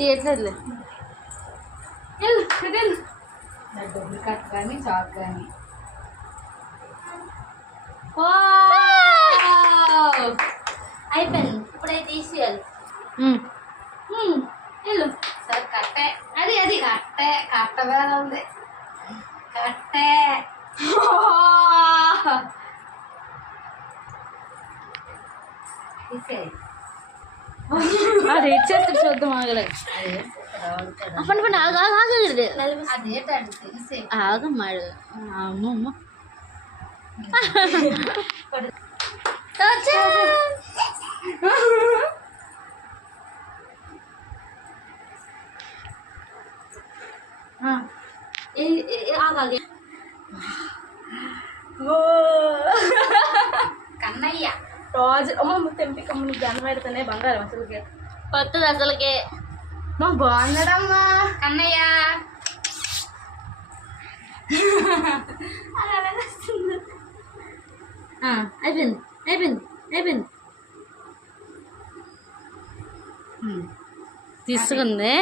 తీయట్లేదులే. డబ్బులు కట్ కానీ చాక్ కానీ అయిపోయింది. ఇప్పుడైతే తీసేయాలి. వెళ్ళు సరే కట్టే. అది అది కట్టే కట్టగా ఉంది. కట్టే అది ఇచ్చేస్తే చూద్దాం. ఆగలే అప్పటి పని ఆగలేదు. అదేంటండి తెలిసే ఆగమ్మాడు. అమ్మమ్మ ఆగాలి. కన్నయ్య రోజు అమ్మ తెంపి కమ్ముని దండం పెడితేనే బంగారం అసలుకే కొత్తది అసలుకే. మా బాగున్నాడమ్మా కన్నయ్య. అయిపోయింది అయిపోయింది అయిపోయింది. తీసుకుంది.